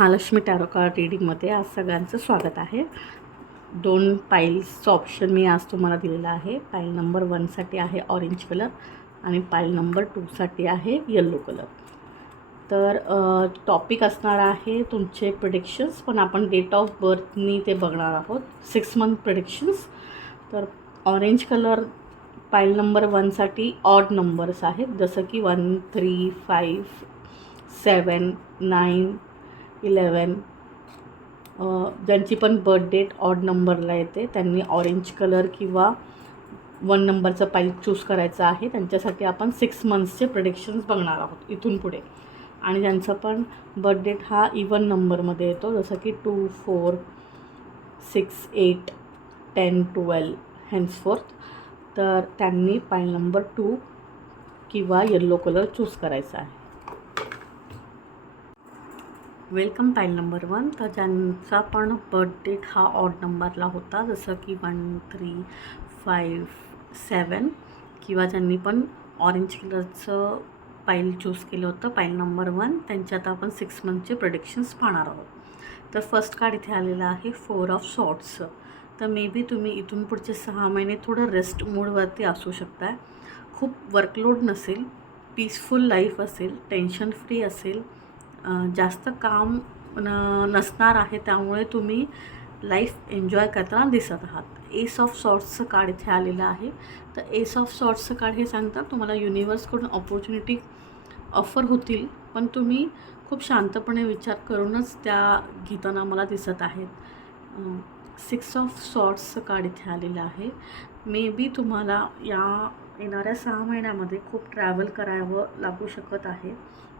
Mahalakshmi tarot card रीडिंगमध्ये आज सगळ्यांचं स्वागत आहे. 2 पाईल्सचं ऑप्शन मी आज तुम्हाला दिलेलं आहे. पाईल नंबर 1साठी आहे ऑरेंज कलर आणि पाईल नंबर 2साठी आहे येलो कलर. तर टॉपिक असणार आहे तुमचे प्रिडिक्शन्स, पण आपण डेट ऑफ बर्थनी ते बघणार आहोत. 6 मंथ प्रिडिक्शन्स. तर ऑरेंज कलर पाईल नंबर 1साठी ऑड नंबर्स आहेत, जसं की 1, 3, 5, 7, 9, 11. ज्यांची पण बर्थ डेट ऑड नंबरला येते त्यांनी ऑरेंज कलर किंवा 1 नंबरचं पाईल चूज करायचं आहे. त्यांच्यासाठी आपण 6 मंथ्सचे प्रिडिक्शन्स बघणार आहोत इथून पुढे. आणि ज्यांचं पण बर्थ डेट हा इवन नंबरमध्ये येतो, जसं की 2, 4, 6, 8, 10, 12 हेन्सफोर्थ, तर त्यांनी पाईल नंबर 2 किंवा येल्लो कलर चूज करायचा आहे. वेलकम पाईल नंबर 1. तर ज्यांचा पण बर्थ डेट हा ऑड नंबरला होता, जसं की 1, 3, 5, 7, किंवा ज्यांनी पण ऑरेंज कलरचं पाईल चूज केलं होतं पाईल नंबर 1, त्यांच्यात आपण 6 मंथचे प्रिडिक्शन्स पाहणार आहोत. तर फर्स्ट कार्ड इथे आलेलं आहे 4 ऑफ सॉर्ट्सचं. तर मे बी तुम्ही इथून पुढचे 6 महिने थोडं रेस्ट मूडवरती असू शकता. खूप वर्कलोड नसेल, पीसफुल लाईफ असेल, टेन्शन फ्री असेल, जास्त काम नसणार आहे, त्यामुळे तुम्ही लाईफ एन्जॉय करताना दिसत आहात. एस ऑफ सॉर्ट्सचं कार्ड इथे आलेलं आहे. तर एस ऑफ सॉर्ट्सचं कार्ड हे सांगतात तुम्हाला युनिवर्सकडून ऑपॉर्च्युनिटी ऑफर होतील, पण तुम्ही खूप शांतपणे विचार करूनच त्या घेताना मला दिसत आहेत. 6 ऑफ सॉर्ट्सचं कार्ड इथे आलेलं आहे. मे बी तुम्हाला येणाऱ्या 6 महिन्यामध्ये खूप ट्रॅव्हल करावं लागू शकत आहे,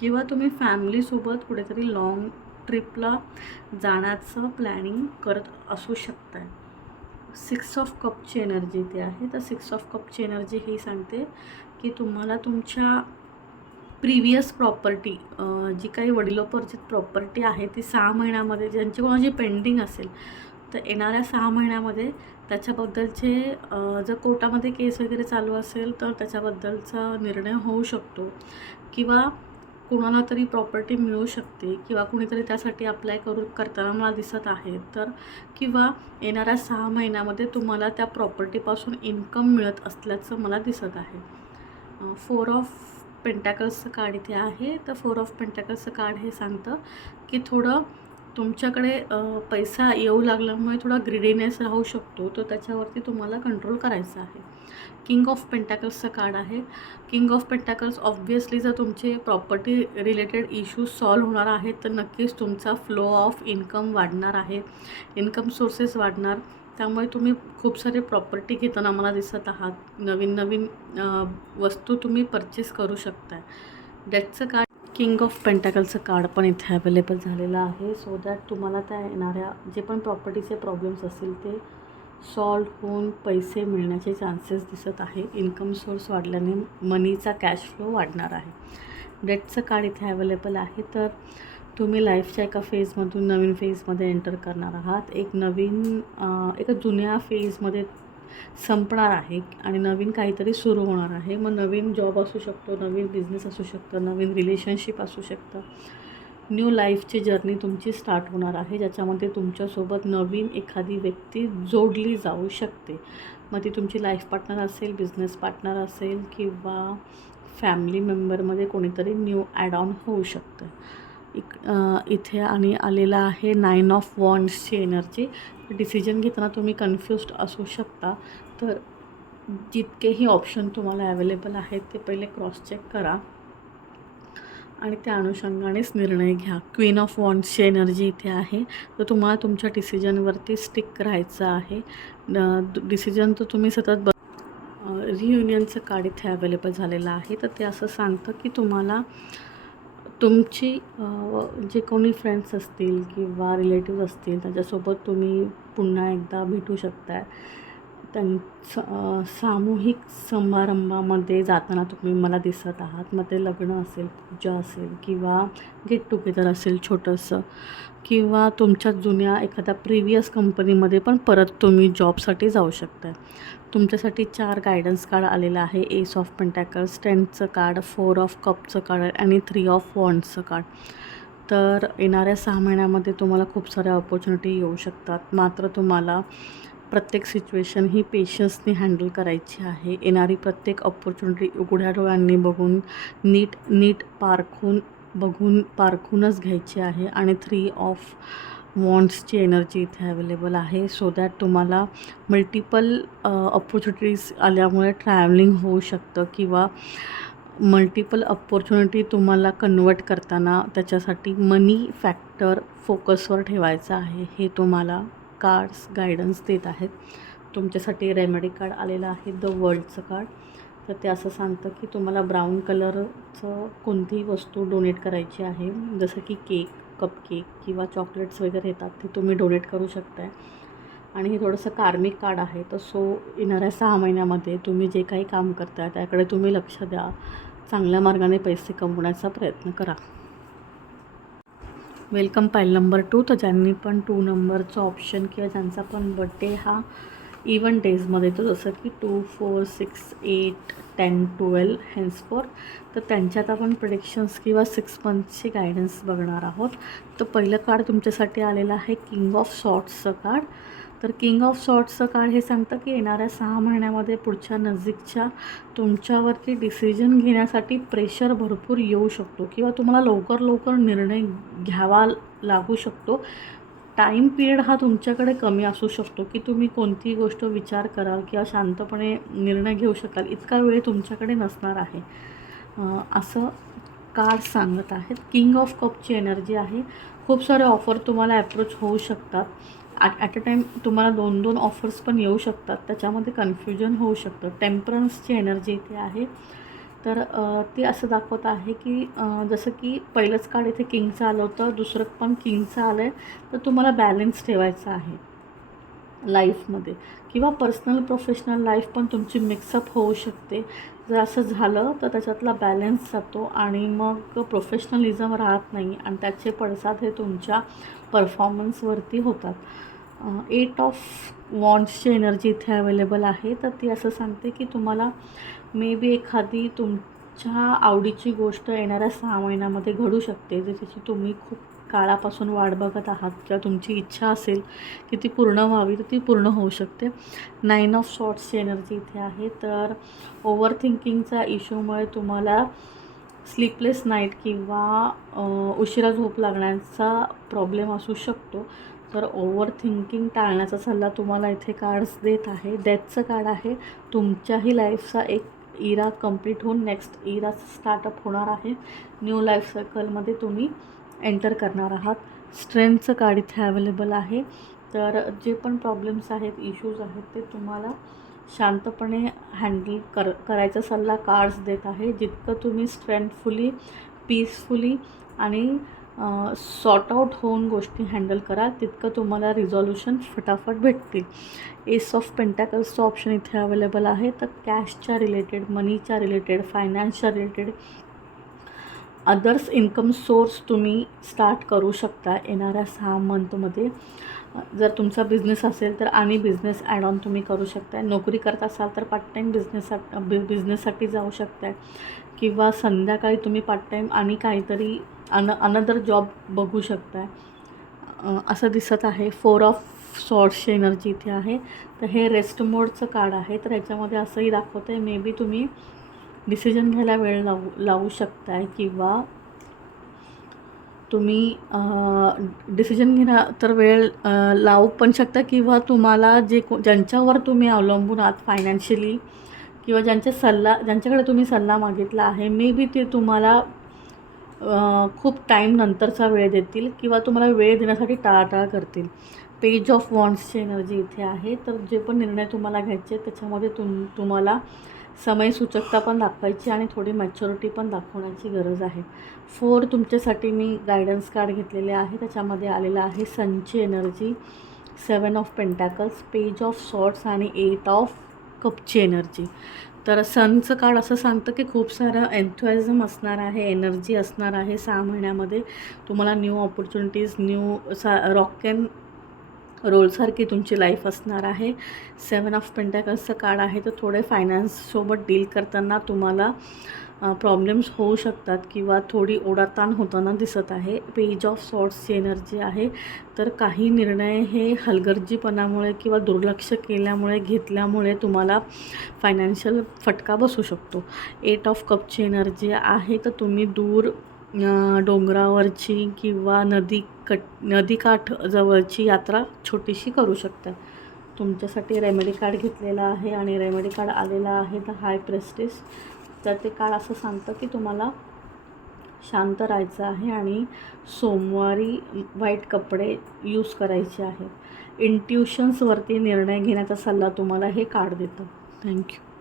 किंवा तुम्ही फॅमिलीसोबत कुठेतरी लाँग ट्रिपला जाण्याचं प्लॅनिंग करत असू शकताय. 6 ऑफ कपची एनर्जी इथे आहे. तर 6 ऑफ कपची एनर्जी ही सांगते की तुम्हाला तुमच्या प्रिव्हियस प्रॉपर्टी, जी काही वडिलोपर्जित प्रॉपर्टी आहे ती 6 महिन्यामध्ये ज्यांची कोणाची पेंडिंग असेल, तर येणाऱ्या 6 महिन्यामध्ये त्याच्याबद्दलचे जर कोर्टामध्ये केस वगैरे चालू असेल तर त्याच्याबद्दलचा निर्णय होऊ शकतो, किंवा कोणाला तरी प्रॉपर्टी मिळू शकते, किंवा कुणीतरी त्यासाठी अप्लाय करताना मला दिसत आहे. तर किंवा येणाऱ्या 6 महिन्यामध्ये तुम्हाला त्या प्रॉपर्टीपासून इन्कम मिळत असल्याचं मला दिसत आहे. 4 ऑफ पेंटॅकल्सचं कार्ड इथे आहे. तर 4 ऑफ पेंटॅकल्सचं कार्ड हे सांगतं की थोडं तुमच्याकडे पैसा येऊ लागल्यामुळे थोडा ग्रिडीनेस राहू शकतो, तर त्याच्यावरती तुम्हाला कंट्रोल करायचं आहे. किंग ऑफ पेंटॅकल्सचं कार्ड आहे. किंग ऑफ पेंटॅकल्स ऑब्व्हियसली जर तुमचे प्रॉपर्टी रिलेटेड इश्यूज सॉल्व्ह होणार आहेत, तर नक्कीच तुमचा फ्लो ऑफ इन्कम वाढणार आहे, इन्कम सोर्सेस वाढणार. त्यामुळे तुम्ही खूप सारे प्रॉपर्टी घेताना मला दिसत आहात. नवीन नवीन वस्तू तुम्ही परचेस करू शकताय. डेथचं कार्ड, किंग ऑफ पेंटॅकलचं कार्ड पण इथे अवेलेबल झालेलं आहे, सो दॅट तुम्हाला त्या येणाऱ्या जे पण प्रॉपर्टीचे प्रॉब्लेम्स असतील ते सॉल्व्ह होऊन पैसे मिळण्याचे चान्सेस दिसत आहे. इन्कम सोर्स वाढल्याने मनीचा कॅश फ्लो वाढणार आहे. डेथचं कार्ड इथे अवेलेबल आहे. तर तुम्ही लाईफच्या एका फेजमधून नवीन फेजमध्ये एंटर करणार आहात. एका जुन्या फेजमध्ये संपणार आहे आणि नवीन काहीतरी सुरू होणार आहे. मग नवीन जॉब असू शकतो, नवीन बिझनेस असू शकतं, नवीन रिलेशनशिप असू शकतं. न्यू लाईफची जर्नी तुमची स्टार्ट होणार आहे, ज्याच्यामध्ये तुमच्यासोबत नवीन एखादी व्यक्ती जोडली जाऊ शकते. मग ती तुमची लाईफ पार्टनर असेल, बिझनेस पार्टनर असेल, किंवा फॅमिली मेंबरमध्ये कोणीतरी न्यू ॲड ऑन होऊ शकतं. इथे आणि आलेला आहे 9 ऑफ वॉन्ड्सची एनर्जी. डिसिजन घेताना तुम्ही कन्फ्युज्ड असू शकता, तर जितकेही ऑप्शन तुम्हाला अवेलेबल आहेत ते पहिले क्रॉस चेक करा आणि त्या अनुषंगानेच निर्णय घ्या. क्वीन ऑफ वॉन्ड्सची एनर्जी इथे आहे. तर तुम्हाला तुमच्या डिसिजनवरती स्टिक राहायचं आहे. डिसिजन तर तुम्ही सतत रियुनियनचं कार्ड इथे अवेलेबल झालेलं आहे. तर ते असं सांगतं की तुम्हाला तुमची जे कोणी फ्रेंड्स असतील किंवा रिलेटिव्ह असतील त्याच्यासोबत तुम्ही पुन्हा एकदा भेटू शकताय. सामूहिक समारंभामध्ये जाताना तुम्ही मला दिसत आहात. मग ते लग्न असेल, पूजा असेल, किंवा गेट टुगेदर असेल छोटंसं, किंवा तुमच्या जुन्या एखाद्या प्रिव्हियस कंपनीमध्ये पण परत तुम्ही जॉबसाठी जाऊ शकता. तुमच्यासाठी 4 गायडन्स कार्ड आलेलं आहे. एस ऑफ पेंटॅकल्स, 10चं कार्ड, 4 ऑफ कपचं कार्ड आणि 3 ऑफ वॉन्ड्सचं कार्ड. तर येणाऱ्या 6 महिन्यामध्ये तुम्हाला खूप साऱ्या ऑपॉर्च्युनिटी येऊ शकतात. मात्र तुम्हाला प्रत्येक सिच्युएशन ही पेशन्सनी हँडल करायची आहे. येणारी प्रत्येक ऑपॉर्च्युनिटी उघड्या डोळ्यांनी बघून नीट पारखूनच घ्यायची आहे. आणि 3 ऑफ वॉन्ड्सची एनर्जी इथे अवेलेबल आहे. सो दॅट तुम्हाला मल्टिपल ऑपॉर्च्युनिटीज आल्यामुळे ट्रॅव्हलिंग होऊ शकतं किंवा मल्टिपल ऑपॉर्च्युनिटी तुम्हाला कन्वर्ट करताना त्याच्यासाठी मनी फॅक्टर फोकसवर ठेवायचा आहे. हे तुम्हाला कार्ड्स गायडन्स देत आहेत. तुमच्यासाठी रेमेडी कार्ड आलेलं आहे, द वर्ल्डचं कार्ड. तर ते असं सांगतं की तुम्हाला ब्राऊन कलरचं कोणतीही वस्तू डोनेट करायची आहे. जसं की केक, कपकेक किंवा चॉकलेट्स वगैरे येतात, ते तुम्ही डोनेट करू शकताय. आणि हे थोडंसं कार्मिक कार्ड आहे. तर सो येणाऱ्या 6 महिन्यामध्ये तुम्ही जे काही काम करताय त्याकडे तुम्ही लक्ष द्या. चांगल्या मार्गाने पैसे कमवण्याचा प्रयत्न करा. वेलकम पाईल नंबर 2. तर ज्यांनी पण 2 नंबरचं ऑप्शन किंवा ज्यांचा पण बड्डे हा इवन डेजमध्ये येतो, जसं की 2, 4, 6, 8, 10, 12 हेन्सफोर, तर त्यांच्यात आपण प्रेडिक्शन्स किंवा 6 मंथचे गायडन्स बघणार आहोत. तर पहिलं कार्ड तुमच्यासाठी आलेलं आहे किंग ऑफ सॉर्ट्सचं कार्ड. तर किंग ऑफ सॉर्ट्सचं कार्ड हे सांगतं की येणाऱ्या 6 महिन्यामध्ये पुढच्या नजीकच्या तुमच्यावरती डिसिजन घेण्यासाठी प्रेशर भरपूर येऊ शकतो किंवा तुम्हाला लवकर निर्णय घ्यावा लागू शकतो. टाईम पिरियड हा तुमच्याकडे कमी असू शकतो की तुम्ही कोणतीही गोष्ट विचार कराल किंवा शांतपणे निर्णय घेऊ शकाल, इतका वेळ तुमच्याकडे नसणार आहे, असं कार्ड सांगत आहेत. किंग ऑफ कपची एनर्जी आहे. खूप सारे ऑफर तुम्हाला ॲप्रोच होऊ शकतात. ॲट अ टाईम तुम्हाला 2 ऑफर्स पण येऊ शकतात, त्याच्यामध्ये कन्फ्युजन होऊ शकतं. टेम्परन्सची एनर्जी इथे आहे. तर ते असं दाखवत आहे की जसं की पहिलंच कार्ड इथे किंगचं आलं होतं, दुसरं पण किंगचं आलं आहे. तर तुम्हाला बॅलन्स ठेवायचा आहे लाईफमध्ये किंवा पर्सनल प्रोफेशनल लाईफ पण तुमची मिक्सअप होऊ शकते. जर असं झालं तर त्याच्यातला बॅलन्स जातो आणि मग प्रोफेशनलिझम राहत नाही आणि त्याचे पडसाद हे तुमच्या परफॉर्मन्सवरती होतात. 8 ऑफ वॉन्ड्सची एनर्जी इथे अवेलेबल आहे. तर ती असं सांगते की तुम्हाला मे बी एखादी तुमच्या आवडीची गोष्ट येणाऱ्या 6 महिन्यामध्ये घडू शकते, ज्याची तुम्ही खूप काळापासून वाट बघत आहात किंवा तुमची इच्छा असेल की ती पूर्ण व्हावी, तर ती पूर्ण होऊ शकते. 9 ऑफ सॉर्ट्सची एनर्जी इथे आहे. तर ओव्हर थिंकिंगचा इश्यूमुळे तुम्हाला स्लीपलेस नाईट किंवा उशिरा झोप लागण्याचा प्रॉब्लेम असू शकतो. तर ओव्हर थिंकिंग टाळण्याचा सल्ला तुम्हाला इथे कार्ड्स देत आहे. डेथचं कार्ड आहे. तुमच्याही लाईफचा एक इरा कंप्लीट होऊन नेक्स्ट इरा स्टार्टअप होणार आहे. न्यू लाईफ सायकलमध्ये तुम्ही एंटर करणार आहात. स्ट्रेंथचं कार्ड इथे अवेलेबल आहे. तर जे पण प्रॉब्लेम्स आहेत, इश्यूज आहेत, ते तुम्हाला शांतपणे हँडल करायचा सल्ला कार्ड्स देत आहे. जितकं तुम्ही स्ट्रेंथफुली, पीसफुली आणि सॉर्ट आऊट होऊन गोष्टी हँडल कराल, तितकं तुम्हाला रिझॉल्युशन फटाफट भेटतील. एस ऑफ पेंटॅकल्सचं ऑप्शन इथे अवेलेबल आहे. तर कॅशच्या रिलेटेड, मनीच्या रिलेटेड, फायनान्सच्या रिलेटेड अदर्स इन्कम सोर्स तुम्ही स्टार्ट करू शकता येणाऱ्या 6 मंथमध्ये. जर तुमचा बिझनेस असेल तर आणि बिझनेस ॲड ऑन तुम्ही करू शकता. नोकरी करत असाल तर पार्ट टाईम बिझनेससाठी जाऊ शकता किंवा संध्याकाळी तुम्ही पार्ट टाईम आणि काहीतरी अनदर जॉब बघू शकता, असं दिसत आहे. 4 ऑफ सॉर्ट्सची एनर्जी इथे आहे. तर हे रेस्ट मोडचं कार्ड आहे. तर ह्याच्यामध्ये असंही दाखवतं आहे मे बी तुम्ही डिसिजन घ्यायला वेळ लावू शकताय किंवा तुम्ही डिसिजन घेणं तर वेळ लावू पण शकता किंवा तुम्हाला ज्यांच्यावर तुम्ही अवलंबून आहात फायनान्शियली किंवा ज्यांच्याकडे तुम्ही सल्ला मागितला आहे, मे बी ते तुम्हाला खूप टाईम नंतरचा वेळ देतील किंवा तुम्हाला वेळ देण्यासाठी टाळाटाळ करतील. पेज ऑफ वॉन्ड्सची एनर्जी इथे आहे. तर जे पण निर्णय तुम्हाला घ्यायचे त्याच्यामध्ये तुम्हाला समयसूचकता पण दाखवायची आणि थोडी मॅच्युरिटी पण दाखवण्याची गरज आहे. 4 तुमच्यासाठी मी गायडन्स कार्ड घेतलेले आहे. त्याच्यामध्ये आलेलं आहे सनची energy, 7 of pentacles, page of swords आणि 8 ऑफ कपची एनर्जी. तर सनचं कार्ड असं सांगतं की खूप सारं एन्थुॲझम असणार आहे, एनर्जी असणार आहे 6 महिन्यामध्ये. तुम्हाला न्यू ऑपॉर्च्युनिटीज, न्यू रोलसारखी तुमची लाईफ असणार आहे. 7 ऑफ पेंटॅकल्सचं कार्ड आहे, तर थोडे फायनान्ससोबत डील करताना तुम्हाला प्रॉब्लेम्स होऊ शकतात किंवा थोडी ओढाताण होताना दिसत आहे. पेज ऑफ सॉर्ट्सची एनर्जी आहे, तर काही निर्णय हे हलगर्जीपणामुळे किंवा दुर्लक्ष केल्यामुळे घेतल्यामुळे तुम्हाला फायनान्शियल फटका बसू शकतो. 8 ऑफ कपची एनर्जी आहे, तर तुम्ही दूर डोंगरावरची किंवा नदीकाठ जवळची यात्रा छोटीशी करू शकता. तुमच्यासाठी रेमेडी कार्ड घेतलेला आहे आणि रेमेडी कार्ड आलेला आहे द हाय प्रेस्टिस. तर ते कार्ड असं सांगतं की तुम्हाला शांत राहायचं आहे आणि सोमवारी व्हाईट कपडे यूज करायचे आहे. इंट्युशन्सवरती निर्णय घेण्याचा सल्ला तुम्हाला हे कार्ड देतं. थँक्यू.